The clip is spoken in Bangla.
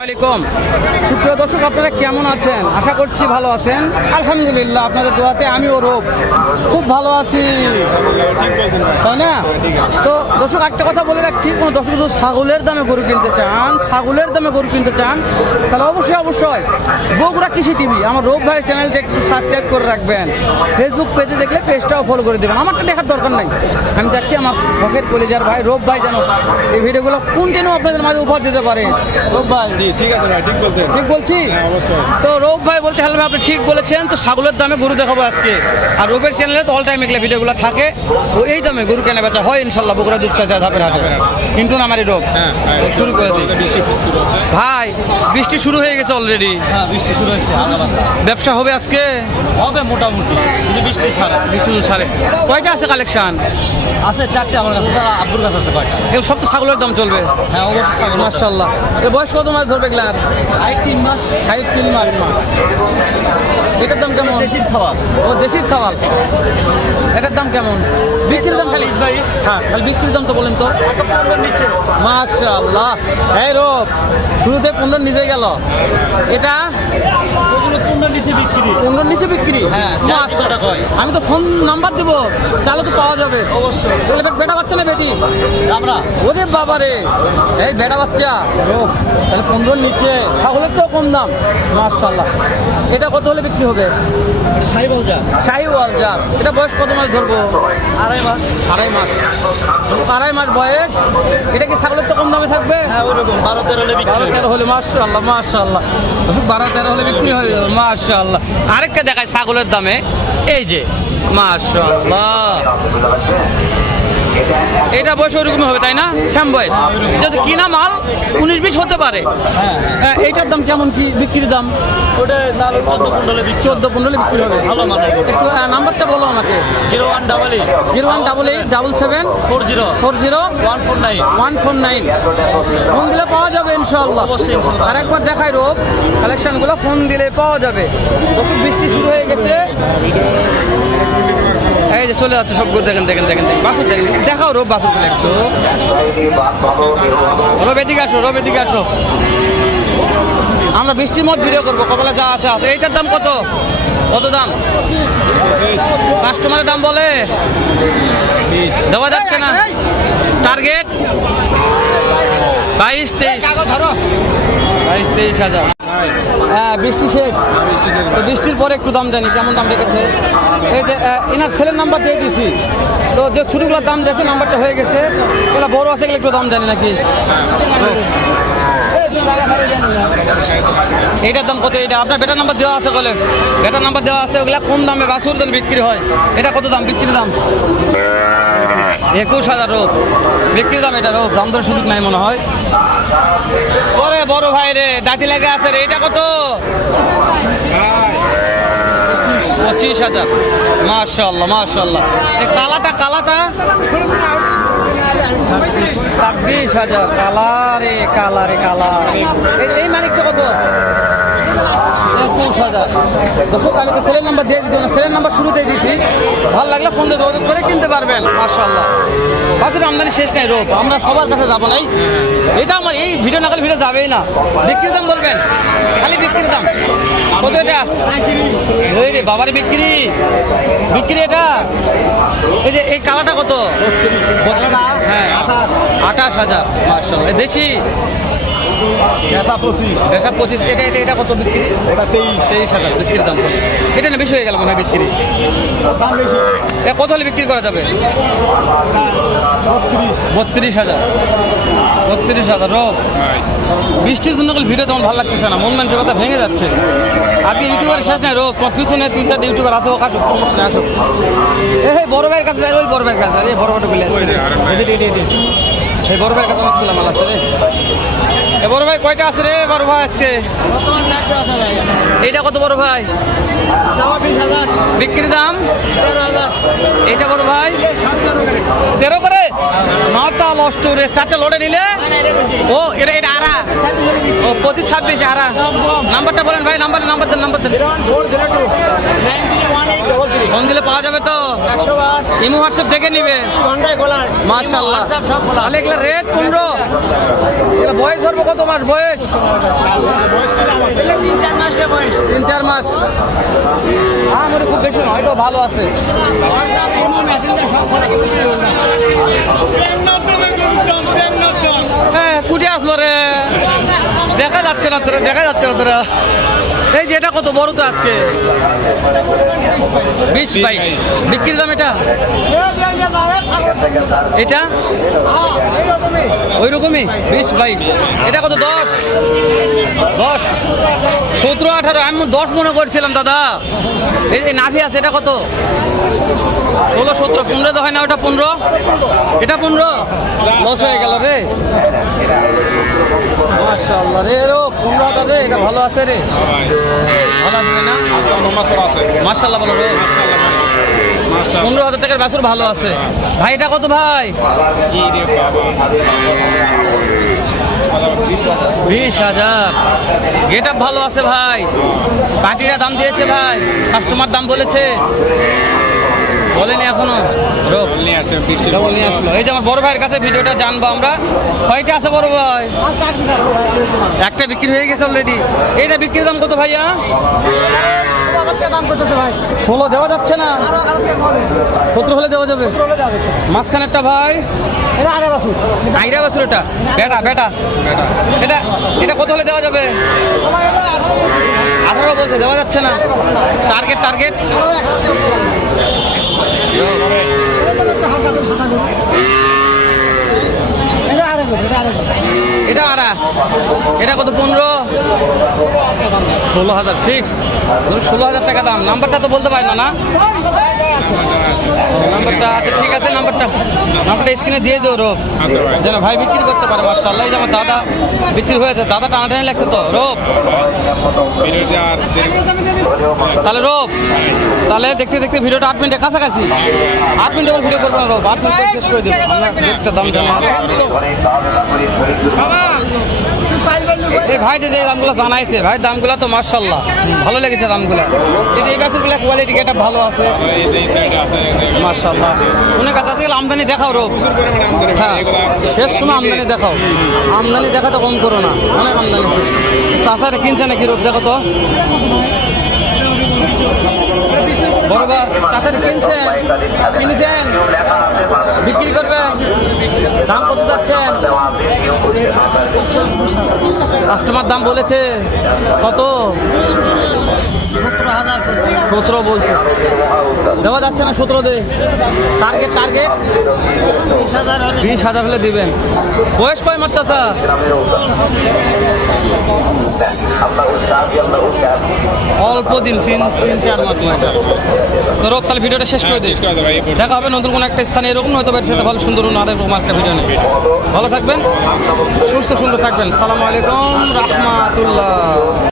আসসালামু আলাইকুম সুপ্রিয় দর্শক, আপনারা কেমন আছেন? আশা করছি ভালো আছেন। আলহামদুলিল্লাহ, আপনাদের দোয়াতে আমিও রূপ খুব ভালো আছি, তাই না? তো দর্শক, একটা কথা বলে রাখছি, কোনো দর্শক যদি ছাগলের দামে গরু কিনতে চান, তাহলে অবশ্যই বগুড়া কৃষি টিভি আমার রূপ ভাইয়ের চ্যানেলটা একটু সাবস্ক্রাইব করে রাখবেন। ফেসবুক পেজে দেখলে পেজটাও ফলো করে দেবেন। আমারটা দেখার দরকার নাই, আমি চাচ্ছি আমার পকেট কলিজার ভাই রূপ ভাই যেন এই ভিডিওগুলো যেন আপনাদের মাঝে উপহার দিতে পারে। রূপ ভাই, ঠিক আছে ভাই, ঠিক বলছি। অবশ্যই। তো রূপ ভাই বলতে হ্যালো ভাই, আপনি ঠিক বলেছেন। তো ছাগলের দামে গরু দেখাবো আজকে, আর রূপের চ্যানেলে তো অল টাইম এগুলো ভিডিওগুলো থাকে। ও এই দামে গরু কেনা বেচা হয় ইনশাল্লাহ বগুড়া দুপচাচা ধাপের হাটে। কিন্তু না আমারই রূপ শুরু করে দিই ভাই। বৃষ্টি শুরু হয়ে গেছে অলরেডি। বৃষ্টি শুরু হয়েছে, ব্যবসা হবে আজকে? হবে মোটামুটি, কিন্তু বৃষ্টি ছাড়ে। কয়টা আছে কালেকশন? আছে 4টে আমার কাছে, আব্বুর কাছে আছে কয়টা। এগুলো সব তো ছাগলের দাম চলবে। হ্যাঁ অবশ্যই, মাশাআল্লাহ। এর বয়স কত মাস ধরবে এগুলার? 3 মাস। 3 মাস। এটার দাম কেমন? দেশির খাবার। ও দেশির সওয়াল। এটার দাম কেমন? বিক্রির দাম খালি 22। হ্যাঁ, খালি বিক্রির দাম তো বলেন তো। এত 15 নিচে। মাশাআল্লাহ। এই রূপ শুরুতে 15 নিচে গেল। এটা 15 নিচে বিক্রি। 15 নিচে বিক্রি। হ্যাঁ, মাশাআল্লাহ। আমি তো ফোন নাম্বার দিব, চালু তো পাওয়া যাবে অবশ্যই। তাহলে বেটা বাচ্চা না বেটি? আমরা ওরে বাবা রে, এই বেটা বাচ্চা রূপ, তাহলে 15 নিচে। ছাগলের তো কম দাম। মাশাআল্লাহ। এটা কত হলে বিক্রি হবে? সাইবল যা। শাহিওয়াল জাত। এটা বয়স কত মাস ধরবো? 2.5 মাস। 2.5 মাস বয়স। এটা কি ছাগলের তো কম দামে থাকবে? হ্যাঁ ওরকম 12-13 হলে বিক্রি। 12-13 হলে মাশাআল্লাহ। 12-13 হলে বিক্রি হবে মাশাআল্লাহ। আরেকটা দেখায় ছাগলের দামে, এই যে মাশাআল্লাহ। এটা বয়স ওইরকম হবে তাই না? শ্যাম বয়স যদি কিনা মাল 19-20 হতে পারে। হ্যাঁ, এইটার দাম কেমন কি বিক্রির দাম? ওটা 14-15 হলে বিক্রি। 14-15 বিক্রি হবে। ভালো মানে। একটু নাম্বারটা বলো আমাকে। 0188 0188 40 149 149। ফোন দিলে পাওয়া যাবে ইনশাআল্লাহ। অবশ্যই ইনশাআল্লাহ। আর একবার দেখাই রূপ কালেকশনগুলো, ফোন দিলে পাওয়া যাবে। দর্শক, বৃষ্টি শুরু হয়ে গেছে। এই যে চলে যাচ্ছে সবগুলো। দেখেন বাসুর দেখাও রূপ, বাসুর একটু। রূপ এদিকে আসো। আমরা বৃষ্টির মধ্যে ভিডিও করবো, কপালে যা আছে। এইটার দাম কত দাম? কাস্টমারের দাম বলে দেওয়া যাচ্ছে না। টার্গেট 22-23 হাজার। হ্যাঁ, বৃষ্টি শেষ। তো বৃষ্টির পরে একটু দাম জানি কেমন দাম রেখেছে। এই যে এনার ছেলের নাম্বার দিয়ে দিছি, তো যে ছুটিগুলোর দাম দেখে নাম্বারটা হয়ে গেছে। এগুলো বড় আছে, এগুলো একটু দাম জানি নাকি। এইটার দাম কত? এটা আপনার বেটার নাম্বার দেওয়া আছে বলে, বেটার নাম্বার দেওয়া আছে। ওগুলা কম দামে বাছুর দাম বিক্রি হয়। এটা কত দাম বিক্রির দাম? 21,000 রূপ বিক্রির দাম। এটা রূপ দাম দর সুযোগ নাই মনে হয়। ওরে বড় ভাই রে, দাঁতি লাগে আছে রে। এটা কত? 25,000। মাশাআল্লাহ। এই কালাটা 26,000। কালার। এই মানিকটা কত? 21,000। দর্শক, আমি তো ছেলের নাম্বার দিয়ে দিচ্ছি না, ছেলের নাম্বার শুরুতেই দিচ্ছি। ভালো লাগলে ফোন দিয়ে যোগাযোগ করে কিনতে পারবেন। মাশাআল্লাহ। বাছুর আমদানি শেষ নাই রূপ, আমরা সবার কাছে যাবো নাই। এটা আমার এই ভিডিও নাকাল ভিডিও যাবেই না। বিক্রির দাম বলবেন, খালি বিক্রির দাম কত? এটা ওই রে বাবারে, বিক্রি এটা। এই যে এই কালাটা কত? হ্যাঁ, 28,000। মাশাআল্লাহ। দেশি 25। এটা কত বিক্রি? 23,000 বিক্রির দাম। এটা না বেশি হয়ে গেল মনে হয় বিক্রি। কত হলে বিক্রি করা যাবে? 32,000। রোগ বৃষ্টির জন্য ভিডিও তেমন ভালো লাগতেছে না, মন মানুষের কথা ভেঙে যাচ্ছে। আজকে ইউটিউবার শেষ নাই রোগ, তোমার পিছনে 3-4 ইউটিউবার আছে, ওকে আসুক প্রমোশনে আসুক। এই বড় ভাইয়ের কাছে যাই, ওই বড় ভাইয়ের কাছে এই বড় ভাইটা বলে যাচ্ছে রে। এই বড় ভাইয়ের কাছে অনেকগুলো মাল আছে রে। এ বড় ভাই কয়টা আছে রে বড় ভাই আজকে? এইটা কত বড় ভাই? বিক্রির দাম? এইটা বড় ভাই 13 করে। মাথা নষ্ট রে, 4টে লোডে নিলে। ও এটা আরা। ও 25-26 আরা। নাম্বারটা বলেন ভাই, নাম্বার দেন। ফোন দিলে পাওয়া যাবে তো? ইমো হোয়াটসঅ্যাপ দেখে নিবে। মাশাআল্লাহ। তাহলে এগুলা রেট 15। এগুলা বয়স ধরবো কত মাস বয়স? 3-4 মাস। আমার খুব বেশি নয় তো, ভালো আছে। হ্যাঁ, কুটি আসলো রে, দেখা যাচ্ছে না তোরা, দেখা যাচ্ছে না তোরা। এই যে এটা কত বড় তো আজকে? 20-22 বিক্রির দাম। এটা এটা ওই রকমই 20-22। এটা কত? 10 17-18। আমি 10 মনে করছিলাম দাদা। এই যে নাভি আছে, এটা কত? 16-17। 15 তো হয় না? ওটা 15, এটা 15। লস হয়ে গেল রে। মাশাআল্লাহ রে, 15,000 রে। এটা ভালো আছে রে, ভালো আছে না? মাশাআল্লাহ বলো রে। 15,000 টাকার বাছুর ভালো আছে ভাই। এটা কত ভাই? 20,000। গেটআপ ভালো আছে ভাই। পার্টিরা দাম দিয়েছে ভাই, কাস্টমার দাম বলেছে? বলেনি এখনো? কেবল নিয়ে আসলো। এই যে আমার বড় ভাইয়ের কাছে ভিডিওটা জানবো আমরা। কয়টা আছে বড় ভাই? একটা বিক্রি হয়ে গেছে অলরেডি। এইটা বিক্রির দাম কত ভাইয়া? 16 দেওয়া যাচ্ছে না? 17 হলে দেওয়া যাবে। মাঝখানেরটা ভাই? আইরা বাছুর। এটা বেটা বেটা এটা এটা কত হলে দেওয়া যাবে? 18 বলছে, দেওয়া যাচ্ছে না। টার্গেট টার্গেট এটা আরা। এটা কত? 15, 16,000 ফিক্স। 16,000 টাকা দাম। নাম্বারটা তো বলতে পারি না? নাম্বারটা আচ্ছা ঠিক আছে, নাম্বারটা স্ক্রিনে দিয়ে দিও রোপ, যেন ভাই বিক্রি করতে পারে। মাশাআল্লাহ, এই যে আমার দাদা বিক্রি হয়েছে। দাদা টানাটানি লাগছে তো রোপ। তাহলে রোপ, তাহলে দেখতে দেখতে ভিডিওটা 8 মিনিটের কাছাকাছি। 8 মিনিট ভিডিও করবো না রোপ, 8 মিনিট শেষ করে দেবো। আমরা একটা দাম জানি। এই ভাই যে দামগুলো জানাইছে, ভাই দামগুলো তো মাশাআল্লাহ ভালো লেগেছে দামগুলো। এই যে এই বাছুরগুলো কোয়ালিটি এটা ভালো আছে মাশাআল্লাহ। অনেক কাছে থেকে আমদানি দেখাও রোপ। হ্যাঁ, শেষ সময় আমদানি দেখাও। আমদানি দেখাতে কম করো না, অনেক আমদানি। চাচাটা কিনছে নাকি রোপ? দেখো তো বড় ভাই, চাচাটা কিনছেন? কিনেছেন? বিক্রি করবেন? দাম কত যাচ্ছেন? কাস্টমার দাম বলেছে কত? 17 বলছে, দেওয়া যাচ্ছে না। 17 দে। টার্গেট টার্গেট 20,000 হলে দিবেন। বয়স কয় মাস চাচা? অল্প দিন, 3-4 মাস বয়স। তো রোপ, তাহলে ভিডিওটা শেষ করে দিই। দেখা হবে নতুন কোনো একটা স্থানে, এরকম হয়তো সাথে ভালো সুন্দর এরকম একটা ভিডিও নেই। ভালো থাকবেন, সুস্থ সুন্দর থাকবেন। সালামু আলাইকুম রাহমাতুল্লাহ।